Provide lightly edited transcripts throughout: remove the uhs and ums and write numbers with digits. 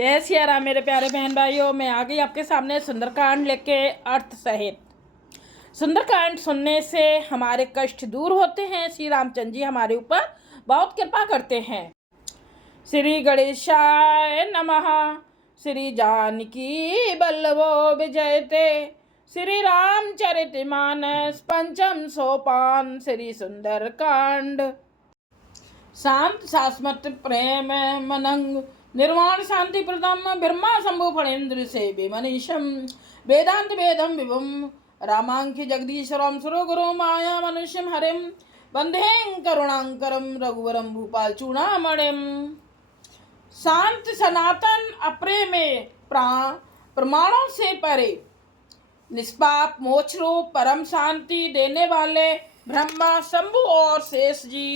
जय सिया राम मेरे प्यारे बहन भाइयों। मैं आ गई आपके सामने सुंदरकांड लेके अर्थ सहित। सुंदरकांड सुनने से हमारे कष्ट दूर होते हैं। श्री रामचंद्र जी हमारे ऊपर बहुत कृपा करते हैं। श्री गणेशाय नमः। श्री जानकी बल्लभो विजयते। श्री रामचरितमानस पंचम सोपान। श्री सुंदरकांड। शांत शाश्वत प्रेम मनंग निर्वाण शांति प्रदम ब्रह्मा शंभु फणेन्द्र से मनीषम वेदांत वेदम विभुम रामांख्य जगदीश्वरम सुरो गुरु माया मनुष्यम हरिम वंदे करुणांकरम रघुवरम भूपाल चूड़ामणिम। शांत सनातन अप्रेमे प्रमाणों से परे निष्पाप मोक्ष रूप परम शांति देने वाले ब्रह्मा शंभु और शेष जी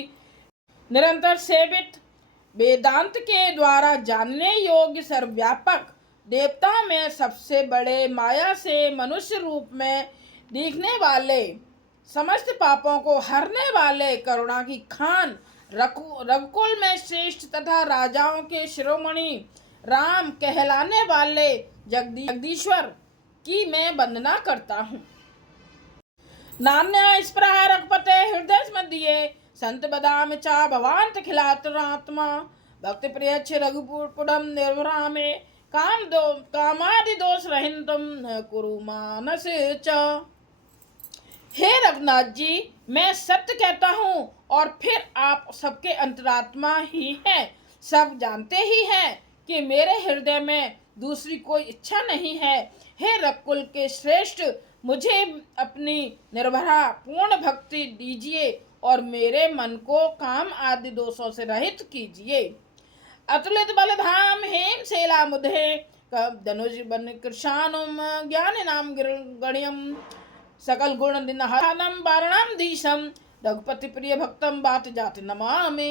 निरंतर सेवित वेदांत के द्वारा जानने योग्य सर्वव्यापक देवता में सबसे बड़े माया से मनुष्य रूप में दिखने वाले समस्त पापों को हरने वाले करुणा की खान रघुकुल में श्रेष्ठ तथा राजाओं के शिरोमणि राम कहलाने वाले जगदीश्वर की मैं वंदना करता हूँ। नान्या स्पृहा रघुपते हृदय मध्य संत बदाम चा भवांत खिलात्मा भक्ति प्रिय रघुपुरम निर्भरा में कामादि दोष रहिंतुम न कुरु मानस च। हे रघुनाथ जी, मैं सत्य कहता हूँ और फिर आप सबके अंतरात्मा ही हैं। सब जानते ही हैं कि मेरे हृदय में दूसरी कोई इच्छा नहीं है। हे रघुकुल के श्रेष्ठ, मुझे अपनी निर्भरा पूर्ण भक्ति दीजिए और मेरे मन को काम आदि दोषों से रहित कीजिए। अतुलित बल धाम हेम शैला मुधे धनुष बन कृशानुम ज्ञान नाम गण्यम सकल गुण दिनहानम वारणम धीशम रघुपति प्रिय भक्तम बात जात नमामि।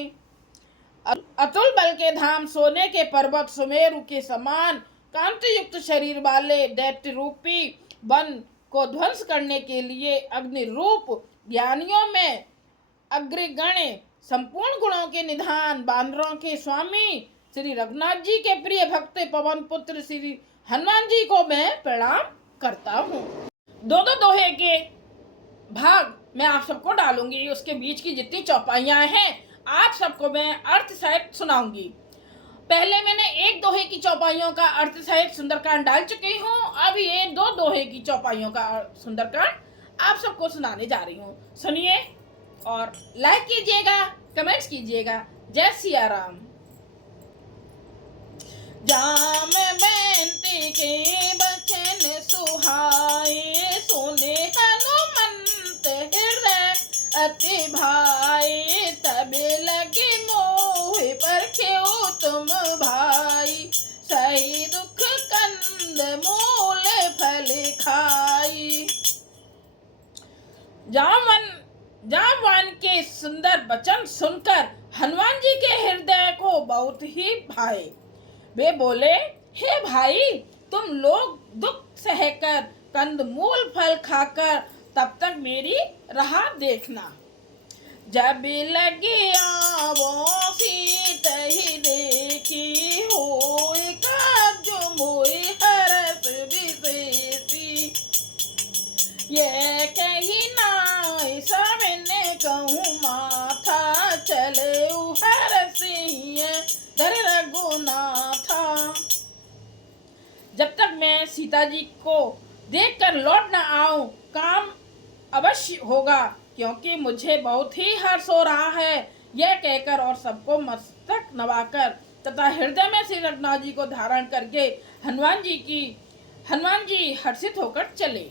अतुल बल के धाम सोने के पर्वत सुमेरु के समान कांति युक्त शरीर वाले दैत्य रूपी वन को ध्वंस करने के लिए अग्नि रूप ज्ञानियों में अग्रगण्य संपूर्ण गुणों के निधान बानरों के स्वामी श्री रघुनाथ जी के प्रिय भक्त पवन पुत्र श्री हनुमान जी को मैं प्रणाम करता हूँ। दो दोहे के भाग मैं आप सबको डालूंगी। उसके बीच की जितनी चौपाइयां हैं आप सबको मैं अर्थ सहित सुनाऊंगी। पहले मैंने एक दोहे की चौपाइयों का अर्थ सहित सुंदरकांड डाल चुकी हूँ। अब ये दो दोहे की चौपाइयों का सुंदरकांड आप सबको सुनाने जा रही हूँ। सुनिए और लाइक कीजिएगा, कमेंट्स कीजिएगा। जय सिया राम। जाम बेनती के बचन सुहाए सुने हनुमंत हृदय अति भाई तबे लगे मोह पर क्यों तुम भाई सही दुख कंद मूल फल खाई। जामवान के सुंदर वचन सुनकर हनुमान जी के हृदय को बहुत ही भाए। वे बोले, हे भाई, तुम लोग दुख सहकर कंद मूल फल खाकर तब तक मेरी राह देखना। जब लगे आवो सीत ही देखी हो जो मोए हरस विशेषी ये कही नाय सविने कहूँ माथा चले हरसिय धर रघुनाथा। जब तक मैं सीता जी को देखकर लौट न आऊं काम अवश्य होगा, क्योंकि मुझे बहुत ही हर्ष हो रहा है। यह कहकर और सबको मस्तक नवाकर तथा हृदय में श्री रघुनाथ जी को धारण करके हनुमान जी हर्षित होकर चले।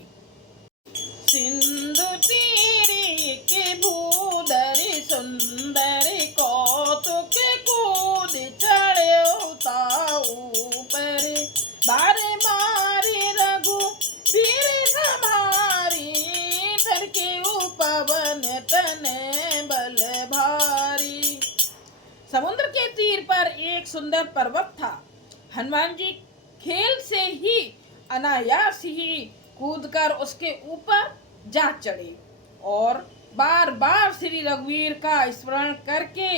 सिंधु तीरी के भूधरी सुंदरी कौतुक कूद चढ़े ऊपर बारे बारे रघु वीर समारी फिर के पवन तने बल भारी। समुद्र के तीर पर एक सुंदर पर्वत था। हनुमान जी खेल से ही अनायास ही कूदकर उसके ऊपर जा चढ़े और बार बार श्री रघुवीर का स्मरण करके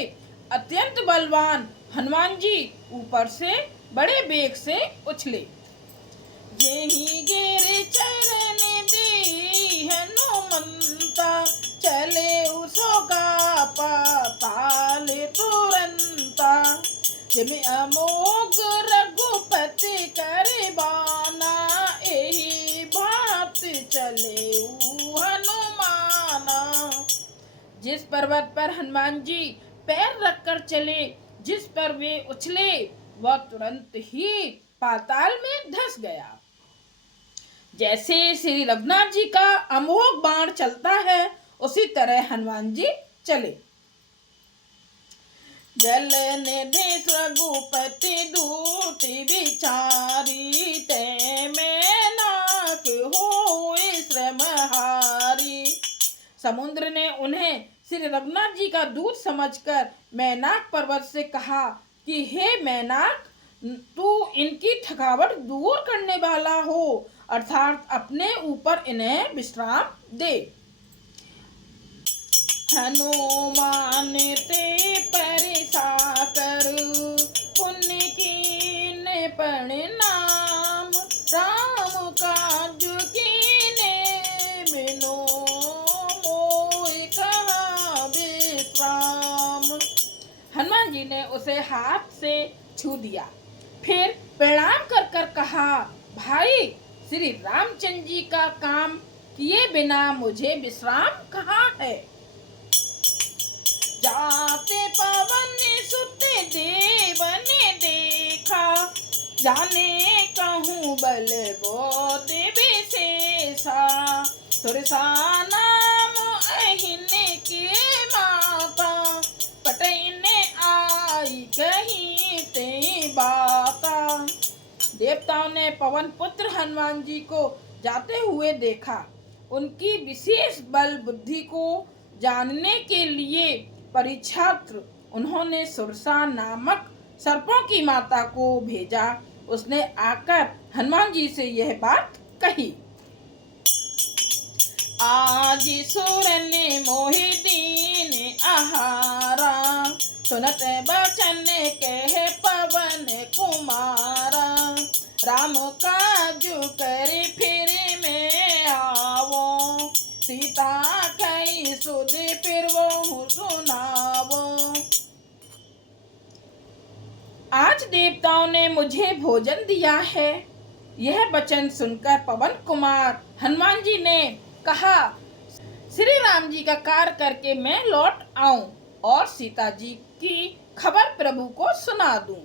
अत्यंत बलवान हनुमान जी ऊपर से बड़े वेग से उछले। यही गिर चरण दी हनुमंता, चले उसोगा पाताल तुरंता। जिम अमोघ रघुपति करबाना, एही बात चले हनुमाना। जिस पर्वत पर हनुमान जी पैर रखकर चले, जिस पर वे उछले, वह तुरंत ही पाताल में धंस गया। जैसे श्री रघुनाथ जी का अमोघ बाण चलता है, उसी तरह हनुमान जी चले। जल निधि रघुपति दूति विचारी, ते में नाक होए श्रमहारी। समुद्र ने उन्हें श्री रघुनाथ जी का दूत समझकर मैनाक पर्वत से कहा कि हे मैनाक, तू इनकी थकावट दूर करने वाला हो, अर्थात अपने ऊपर इन्हें विश्राम दे। हनुमान ते परिसाकर, पुण्य कीन्हे प्रणाम। राम काज कीन्हे बिनु मोहि कहा विश्राम। हनुमान जी ने उसे हाथ से छू दिया, फिर प्रणाम कर कर कहा, भाई श्री रामचंद्र जी का काम किए बिना मुझे विश्राम कहाँ है। जाते पवन सुत देवन देखा, जाने कहूँ बल बोध विशेषा। सुरसा नाम अहिन के माता, पटैन आई कहीं ते बाता। देवताओं ने पवन पुत्र हनुमान जी को जाते हुए देखा। उनकी विशेष बल बुद्धि को जानने के लिए परीक्षार्थ उन्होंने सुरसा नामक सर्पों की माता को भेजा। उसने आकर हनुमान जी से यह बात कही। आज सुर ने मोहि दीन आहारा, सुनत बचन कहे पवन कुमारा। राम काज कर फिर में आवो, सीता कई सुध फिर वो सुनावो। आज देवताओं ने मुझे भोजन दिया है। यह वचन सुनकर पवन कुमार हनुमान जी ने कहा, श्री राम जी का कार्य करके मैं लौट आऊं और सीता जी की खबर प्रभु को सुना दूं।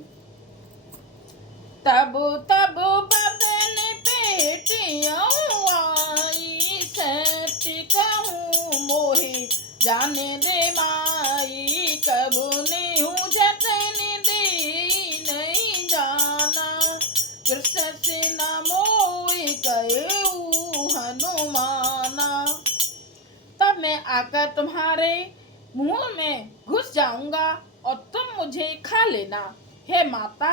तब तब बदन पेटियों आई, सत्य कहूँ मोहि जाने दे माई। कबू नहीं जतन दे नहीं जाना, कृष्ण से न मोहि कहूँ हनुमाना। तब मैं आकर तुम्हारे मुंह में घुस जाऊंगा और तुम मुझे खा लेना। हे माता,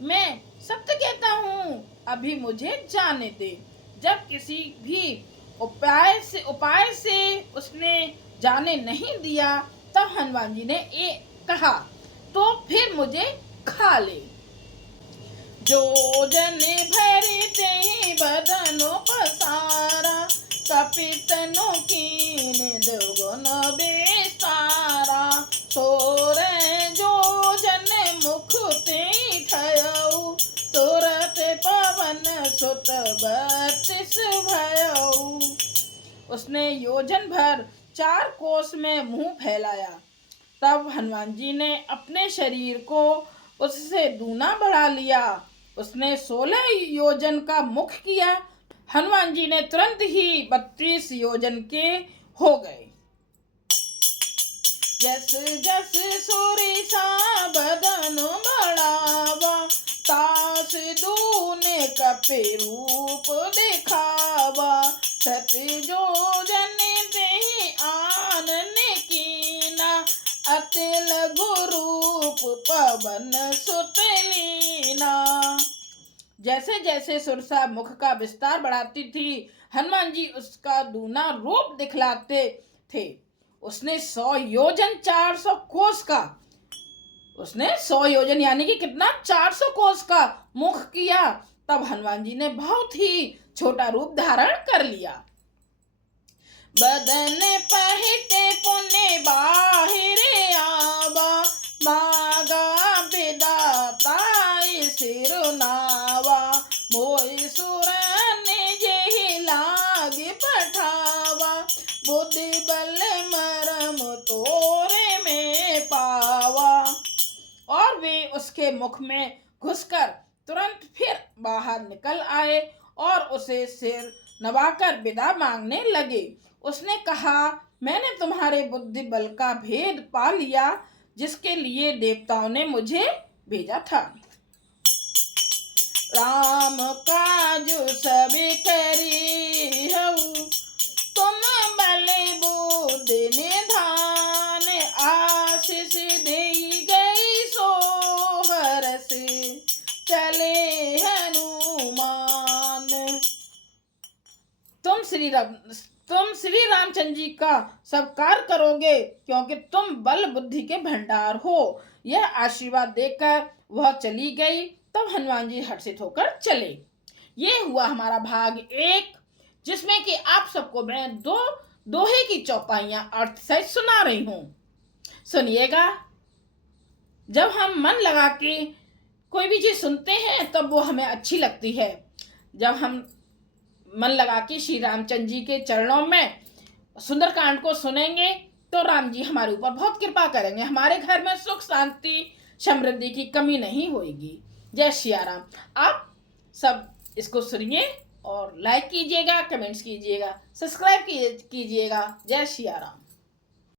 मैं सत्य कहता हूँ, अभी मुझे जाने दे। जब किसी भी उपाय से उसने जाने नहीं दिया, तब हनुमान जी ने ये कहा, तो फिर मुझे खा ले। जो जन भरते बदनो पसारा, कपितनो कीन दुगुन बेसारा। सोर जो जन मुख ते ठयऊ, तुरत पवन सुत बत्तीस भयऊ। उसने योजन भर 4 कोस में मुंह फैलाया। तब हनुमान जी ने अपने शरीर को उससे दूना बढ़ा लिया। उसने 16 योजन का मुख किया। हनुमान जी ने तुरंत ही 32 योजन के हो गए। जस जस सुरिसा बदन बढ़ावा, तास दूने कपि रूप दिखावा। सत्य जो जन देहि आनन कीना, अति लघु रूप पवन सुत लीना। जैसे जैसे सुरसा मुख का विस्तार बढ़ाती थी, हनुमान जी उसका दूना रूप दिखलाते थे। उसने 100 योजन 400 कोस का उसने 100 योजन यानी कि कितना 400 कोस का मुख किया। तब हनुमान जी ने बहुत ही छोटा रूप धारण कर लिया। बदन पहिटे पुण्य बाहिर आवा, मागा विदाता सिरुनावा, मोहि सुरन जेहि लागे पठावा, बुद्धि बल मरम तोरे में पावा। और वे उसके मुख में घुसकर तुरंत फिर बाहर निकल आए और उसे सिर नवाकर विदा मांगने लगे। उसने कहा, मैंने तुम्हारे बुद्धि बल का भेद पा लिया जिसके लिए देवताओं ने मुझे भेजा था। राम काज सब करी हऊ, तुम बल बुद्धि निधान, आशीष देई गई सो हरस, चले हनुमान। तुम श्री रामचंद्र जी का सत्कार करोगे क्योंकि तुम बल बुद्धि के भंडार हो। यह आशीर्वाद देकर वह चली गई। तब हनुमान जी हर्षित होकर चले। ये हुआ हमारा भाग 1, जिसमें कि आप सबको मैं दोहे की चौपाइयां अर्थ सहित सुना रही हूं। सुनिएगा। जब हम मन लगा के कोई भी चीज सुनते हैं तब वो हमें अच्छी लगती है। जब हम मन लगा के श्री रामचंद्र जी के चरणों में सुंदरकांड को सुनेंगे तो राम जी हमारे ऊपर बहुत कृपा करेंगे। हमारे घर में सुख शांति समृद्धि की कमी नहीं होगी। जय सिया राम। आप सब इसको सुनिए और लाइक कीजिएगा, कमेंट्स कीजिएगा, सब्सक्राइब कीजिएगा। जय सिया राम।